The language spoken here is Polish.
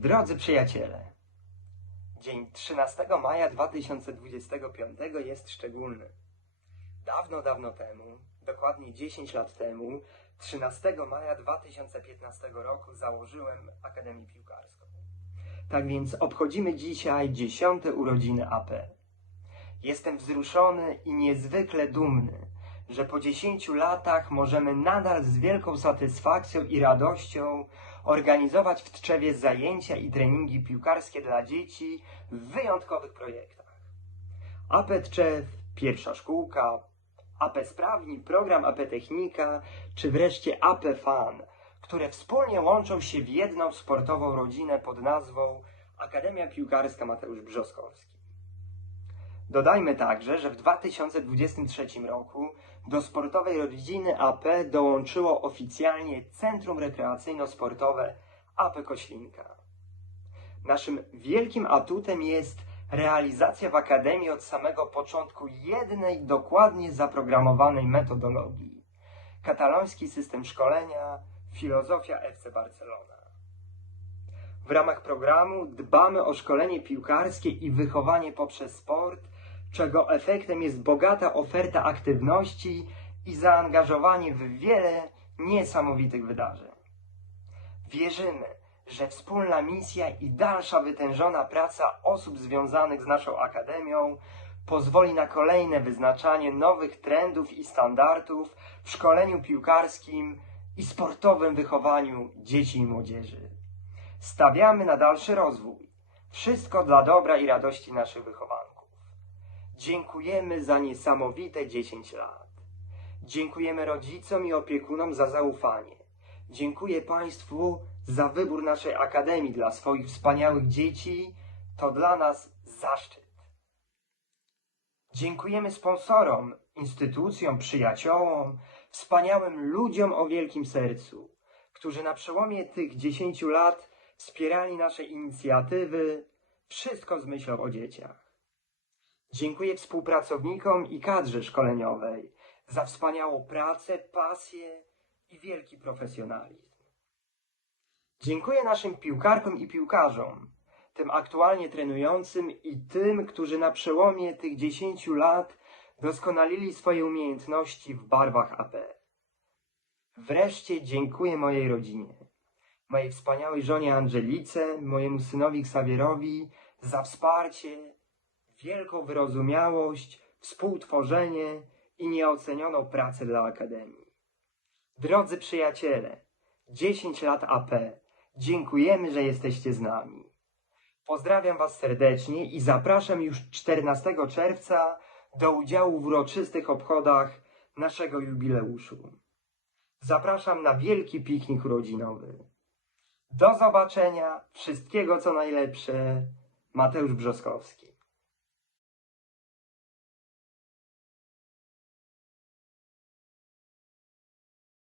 Drodzy przyjaciele, dzień 13 maja 2025 jest szczególny. Dawno, dawno temu, dokładnie 10 lat temu, 13 maja 2015 roku założyłem Akademię Piłkarską. Tak więc obchodzimy dzisiaj dziesiąte urodziny AP. Jestem wzruszony i niezwykle dumny, że po 10 latach możemy nadal z wielką satysfakcją i radością organizować w Tczewie zajęcia i treningi piłkarskie dla dzieci w wyjątkowych projektach. AP Tczew, pierwsza szkółka, AP Sprawni, program AP Technika, czy wreszcie AP Fan, które wspólnie łączą się w jedną sportową rodzinę pod nazwą Akademia Piłkarska Mateusz Brzoskowski. Dodajmy także, że w 2023 roku do sportowej rodziny AP dołączyło oficjalnie Centrum Rekreacyjno-Sportowe AP Koślinka. Naszym wielkim atutem jest realizacja w Akademii od samego początku jednej dokładnie zaprogramowanej metodologii. Kataloński system szkolenia, filozofia FC Barcelona. W ramach programu dbamy o szkolenie piłkarskie i wychowanie poprzez sport, czego efektem jest bogata oferta aktywności i zaangażowanie w wiele niesamowitych wydarzeń. Wierzymy, że wspólna misja i dalsza wytężona praca osób związanych z naszą akademią pozwoli na kolejne wyznaczanie nowych trendów i standardów w szkoleniu piłkarskim i sportowym wychowaniu dzieci i młodzieży. Stawiamy na dalszy rozwój. Wszystko dla dobra i radości naszych wychowanków. Dziękujemy za niesamowite 10 lat. Dziękujemy rodzicom i opiekunom za zaufanie. Dziękuję Państwu za wybór naszej akademii dla swoich wspaniałych dzieci. To dla nas zaszczyt. Dziękujemy sponsorom, instytucjom, przyjaciołom, wspaniałym ludziom o wielkim sercu, którzy na przełomie tych 10 lat wspierali nasze inicjatywy, wszystko z myślą o dzieciach. Dziękuję współpracownikom i kadrze szkoleniowej za wspaniałą pracę, pasję i wielki profesjonalizm. Dziękuję naszym piłkarkom i piłkarzom, tym aktualnie trenującym i tym, którzy na przełomie tych 10 lat doskonalili swoje umiejętności w barwach AP. Wreszcie dziękuję mojej rodzinie, mojej wspaniałej żonie Angelice, mojemu synowi Ksawierowi za wsparcie, wielką wyrozumiałość, współtworzenie i nieocenioną pracę dla Akademii. Drodzy przyjaciele, 10 lat AP, dziękujemy, że jesteście z nami. Pozdrawiam Was serdecznie i zapraszam już 14 czerwca do udziału w uroczystych obchodach naszego jubileuszu. Zapraszam na wielki piknik urodzinowy. Do zobaczenia, wszystkiego co najlepsze. Mateusz Brzoskowski.